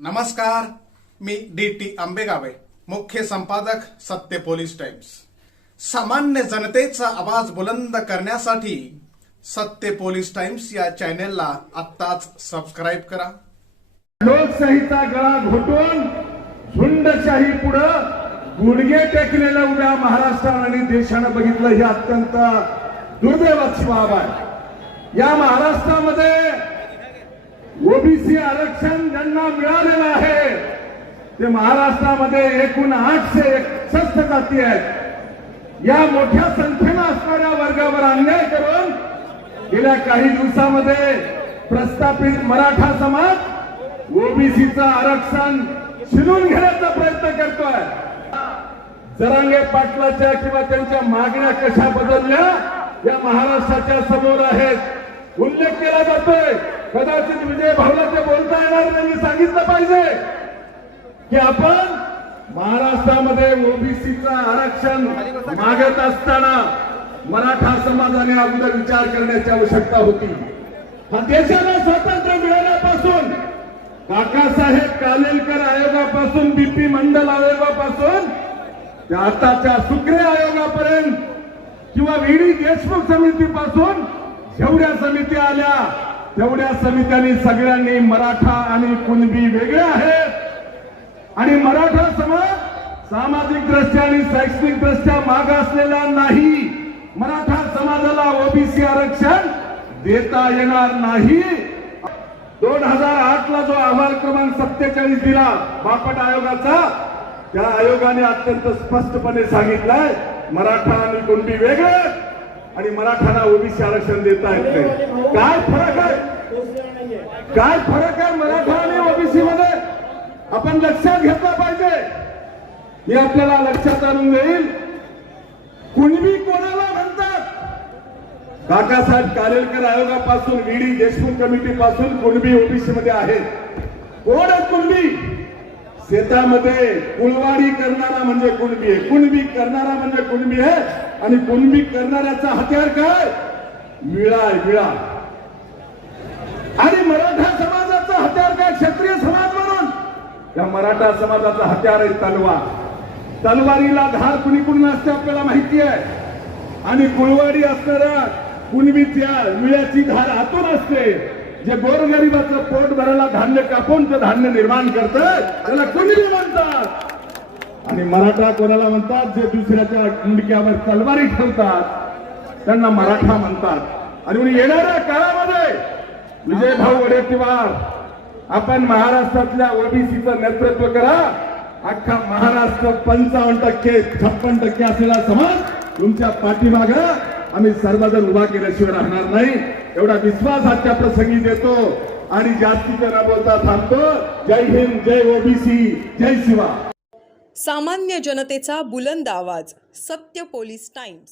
नमस्कार मी D T आंबेगावे मुख्य संपादक सत्य पोलीस टाइम्स. सामान्य जनतेचा आवाज बुलंद करण्यासाठी सत्य पोलीस टाइम्स या चॅनेलला आत्ताच सबस्क्राईब करा. लोकशाहीचा गळा घोटून झुंडशाही पुढं गुडघे टेकलेलं उद्या महाराष्ट्रानं आणि देशानं बघितलं ही अत्यंत दुर्दैवाची बाब आहे. या महाराष्ट्रामध्ये ओबीसी आरक्षण ज्यांना मिळालेलं आहे ते महाराष्ट्रामध्ये एकूण आठशे एकसष्ट जाती आहेत. या मोठ्या संख्येनं असणाऱ्या वर्गावर अन्याय करून गेल्या काही दिवसामध्ये प्रस्थापित मराठा समाज ओबीसीचं आरक्षण शिलून घेण्याचा प्रयत्न करतोय. जरांगे पाटलाच्या किंवा त्यांच्या मागण्या कशा बदलल्या या महाराष्ट्राच्या समोर आहेत. उल्लेख केला जातोय. कदाचित विजय भाऊला ते बोलता येणार त्यांनी सांगितलं पाहिजे. की आपण महाराष्ट्रामध्ये ओबीसीचं आरक्षण मागत असताना मराठा समाजाने अगोदर विचार करण्याची आवश्यकता होती. हा देशाला स्वातंत्र्य मिळाल्यापासून काकासाहेब कालेलकर आयोगापासून बीपी मंडल आयोगापासून ते आताच्या सुक्रे आयोगापर्यंत किंवा व्हीडी देशमुख समितीपासून जेवढ्या समिती आल्या तेवढ्या समित्यांनी सगळ्यांनी मराठा आणि कुणबी वेगळे आहेत. आणि मराठा समाज सामाजिक दृष्ट्या आणि शैक्षणिक दृष्ट्या माग असलेला नाही. मराठा समाजाला ओबीसी आरक्षण देता येणार नाही. दोन हजार आठ ला जो अहवाल क्रमांक सत्तेचाळीस दिला बापट आयोगाचा त्या आयोगाने अत्यंत स्पष्टपणे सांगितलंय मराठा आणि कुणबी वेगळे आणि मराठाला ओबीसी आरक्षण देता येत नाही काय फरक आहे? काय फरक आहे मराठा आणि ओबीसी मध्ये आपण लक्षात घेतला पाहिजे. हे आपल्याला लक्षात आणून देईल कुणबी कोणाला म्हणतात काकासाहेब कारेलकर आयोगापासून ईडी देशमुख कमिटी पासून कुणबी ओबीसी मध्ये आहेत? कोण आहेत कुणबी शेतामध्ये कुळवाडी करणारा म्हणजे कुणबी आहे. कुणबी करणारा म्हणजे कुणबी आहे? आणि कुणबी करणाऱ्याचा हत्यार काय? विळा आहे विळा आणि मराठा समाजाचा हत्यार काय? क्षत्रिय समाज म्हणून. त्या मराठा समाजाचा हत्यार आहे तलवार. तलवारीला धार कुणी कुणी असते आपल्याला माहिती आहे. आणि कुळवाडी असणाऱ्या कुणबीच्या विळ्याची धार आतून असते. जे गोरगरिबाचं पोट भरायला धान्य कापून ते धान्य निर्माण करत त्याला कुणबी म्हणतात. आणि मराठा कोणाला म्हणतात? जे दुसऱ्याच्या मुंडक्यावर तलवारी ठेवतात त्यांना मराठा म्हणतात. आणि येणाऱ्या काळामध्ये विजय भाऊ वडेट्टीवार आपण महाराष्ट्रातल्या ओबीसीचं नेतृत्व करा. अख्खा महाराष्ट्र पंचावन्न टक्के छप्पन टक्के असलेला समाज तुमच्या पाठीमाग आम्ही सर्वजण उभा केल्याशिवाय राहणार नाही. एवढा विश्वास आजच्या प्रसंगी देतो. आणि जास्तीचं न बोलता थांबतो. जय हिंद जय ओबीसी जय शिवा. सामान्य जनतेचा बुलंद आवाज सत्य पोलीस टाइम्स.